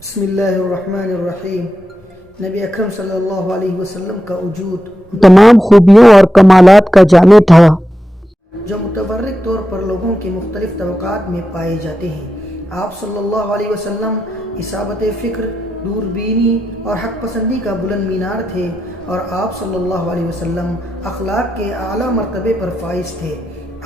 بسم اللہ الرحمن الرحیم۔ نبی اکرم صلی اللہ علیہ وسلم کا وجود تمام خوبیوں اور کمالات کا جامع تھا، جو متبرک طور پر لوگوں کے مختلف طبقات میں پائے جاتے ہیں۔ آپ صلی اللہ علیہ وسلم اصابت فکر، دوربینی اور حق پسندی کا بلند مینار تھے، اور آپ صلی اللہ علیہ وسلم اخلاق کے اعلیٰ مرتبے پر فائز تھے۔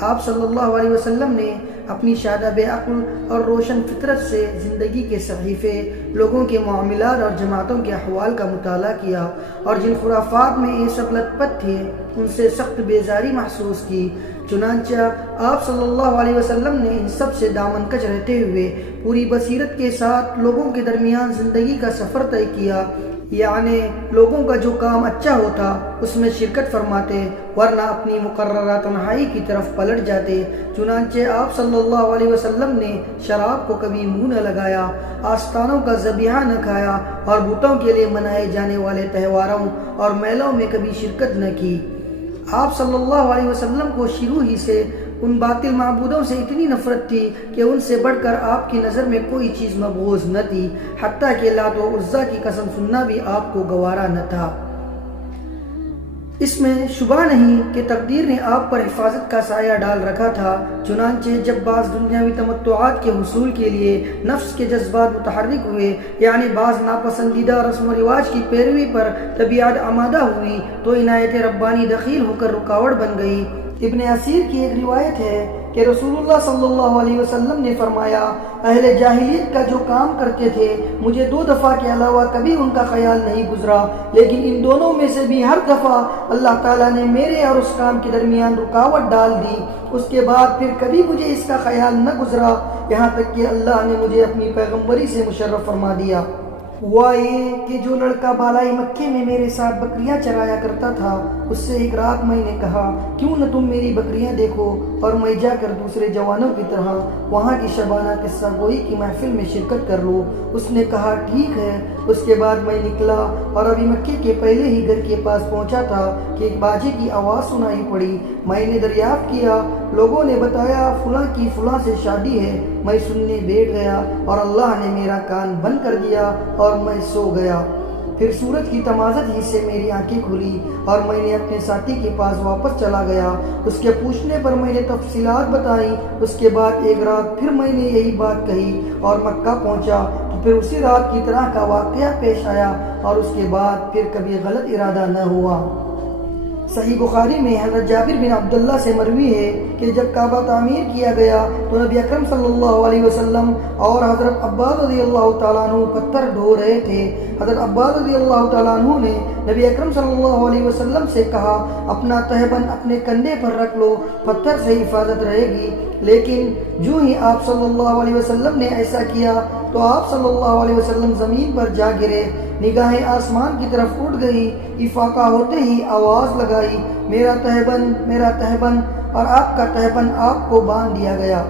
آپ صلی اللہ علیہ وسلم نے اپنی شاداب عقل اور روشن فطرت سے زندگی کے صحیفے، لوگوں کے معاملات اور جماعتوں کے احوال کا مطالعہ کیا، اور جن خرافات میں یہ سب لت پت تھے ان سے سخت بیزاری محسوس کی۔ چنانچہ آپ صلی اللہ علیہ وسلم نے ان سب سے دامن کش رہتے ہوئے پوری بصیرت کے ساتھ لوگوں کے درمیان زندگی کا سفر طے کیا، یعنی لوگوں کا جو کام اچھا ہوتا اس میں شرکت فرماتے، ورنہ اپنی مقررہ تنہائی کی طرف پلٹ جاتے۔ چنانچہ آپ صلی اللہ علیہ وسلم نے شراب کو کبھی منہ نہ لگایا، آستانوں کا ذبیحہ نہ کھایا، اور بتوں کے لیے منائے جانے والے تہواروں اور میلوں میں کبھی شرکت نہ کی۔ آپ صلی اللہ علیہ وسلم کو شروع ہی سے ان باطل معبودوں سے اتنی نفرت تھی کہ ان سے بڑھ کر آپ کی نظر میں کوئی چیز مبغوض نہ تھی، حتیٰ کہ لات و عزیٰ کی قسم سننا بھی آپ کو گوارا نہ تھا۔ اس میں شبہ نہیں کہ تقدیر نے آپ پر حفاظت کا سایہ ڈال رکھا تھا۔ چنانچہ جب بعض دنیاوی تمتعات کے حصول کے لیے نفس کے جذبات متحرک ہوئے، یعنی بعض ناپسندیدہ رسم و رواج کی پیروی پر طبیعت آمادہ ہوئی، تو عنایت ربانی دخیل ہو کر رکاوٹ بن گئی۔ ابن اسیر کی ایک روایت ہے کہ رسول اللہ صلی اللہ علیہ وسلم نے فرمایا، اہل جاہلیت کا جو کام کرتے تھے مجھے 2 دفعہ کے علاوہ کبھی ان کا خیال نہیں گزرا، لیکن ان دونوں میں سے بھی ہر دفعہ اللہ تعالیٰ نے میرے اور اس کام کے درمیان رکاوٹ ڈال دی۔ اس کے بعد پھر کبھی مجھے اس کا خیال نہ گزرا، یہاں تک کہ اللہ نے مجھے اپنی پیغمبری سے مشرف فرما دیا۔ ہوا یہ کہ جو لڑکا بالائی مکے میں میرے ساتھ بکریاں چرایا کرتا تھا، اس سے ایک رات میں نے کہا، کیوں نہ تم میری بکریاں دیکھو اور میں جا کر دوسرے جوانوں کی طرح وہاں کی شبانہ قصہ گوئی کی محفل میں شرکت کر لوں۔ اس نے کہا ٹھیک ہے۔ اس کے بعد میں نکلا اور ابھی مکے کے پہلے ہی گھر کے پاس پہنچا تھا کہ ایک باجے کی آواز سنائی پڑی۔ میں نے دریافت کیا، لوگوں نے بتایا فلاں کی فلاں سے شادی ہے۔ میں سننے بیٹھ گیا اور اللہ نے میرا کان بند کر دیا اور میں سو گیا۔ پھر سورج کی تمازت ہی سے میری آنکھیں کھلی اور میں نے اپنے ساتھی کے پاس واپس چلا گیا۔ اس کے پوچھنے پر میں نے تفصیلات بتائیں۔ اس کے بعد ایک رات پھر میں نے یہی بات کہی اور مکہ پہنچا تو پھر اسی رات کی طرح کا واقعہ پیش آیا، اور اس کے بعد پھر کبھی غلط ارادہ نہ ہوا۔ صحیح بخاری میں حضرت جابر بن عبداللہ سے مروی ہے کہ جب کعبہ تعمیر کیا گیا تو نبی اکرم صلی اللہ علیہ وسلم اور حضرت عباس رضی اللہ تعالیٰ عنہ پتھر ڈھو رہے تھے۔ حضرت عباس رضی اللہ تعالیٰ عنہ نے نبی اکرم صلی اللہ علیہ وسلم سے کہا، اپنا تہبند اپنے کندھے پر رکھ لو، پتھر سے حفاظت رہے گی۔ لیکن جو ہی آپ صلی اللہ علیہ وسلم نے ایسا کیا تو آپ صلی اللہ علیہ وسلم زمین پر جا گرے، نگاہیں آسمان کی طرف اٹھ گئی، افاقہ ہوتے ہی آواز لگائی، میرا تہبند، میرا تہبند، اور آپ کا تہبند آپ کو باندھ دیا گیا۔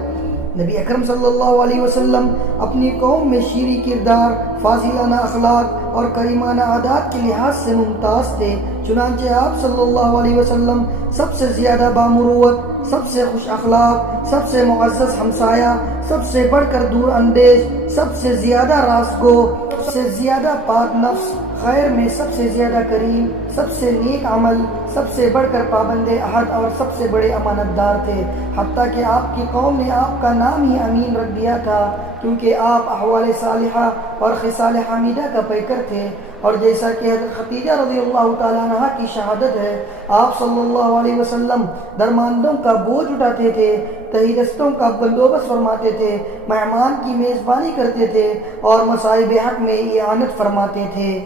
نبی اکرم صلی اللہ علیہ وسلم اپنی قوم میں شیریں کردار، فاضلانہ اخلاق اور کریمانہ عادات کے لحاظ سے ممتاز تھے۔ چنانچہ آپ صلی اللہ علیہ وسلم سب سے زیادہ بامروت، سب سے خوش اخلاق، سب سے معزز ہمسایہ، سب سے بڑھ کر دور اندیش، سب سے زیادہ راست گو، سب سے زیادہ پاک نفس، خیر میں سب سے زیادہ کریم، سب سے نیک عمل، سب سے بڑھ کر پابند عہد اور سب سے بڑے امانت دار تھے۔ حتیٰ کہ آپ کی قوم نے آپ کا نام ہی امین رکھ دیا تھا، کیونکہ آپ احوال صالحہ اور خصال حمیدہ کا پیکر تھے۔ اور جیسا کہ حضرت خدیجہ رضی اللہ تعالیٰ عنہا کی شہادت ہے، آپ صلی اللہ علیہ وسلم درماندوں کا بوجھ اٹھاتے تھے، تہیدستوں کا بندوبست فرماتے تھے، مہمان کی میزبانی کرتے تھے اور مصائب حق میں اعانت فرماتے تھے۔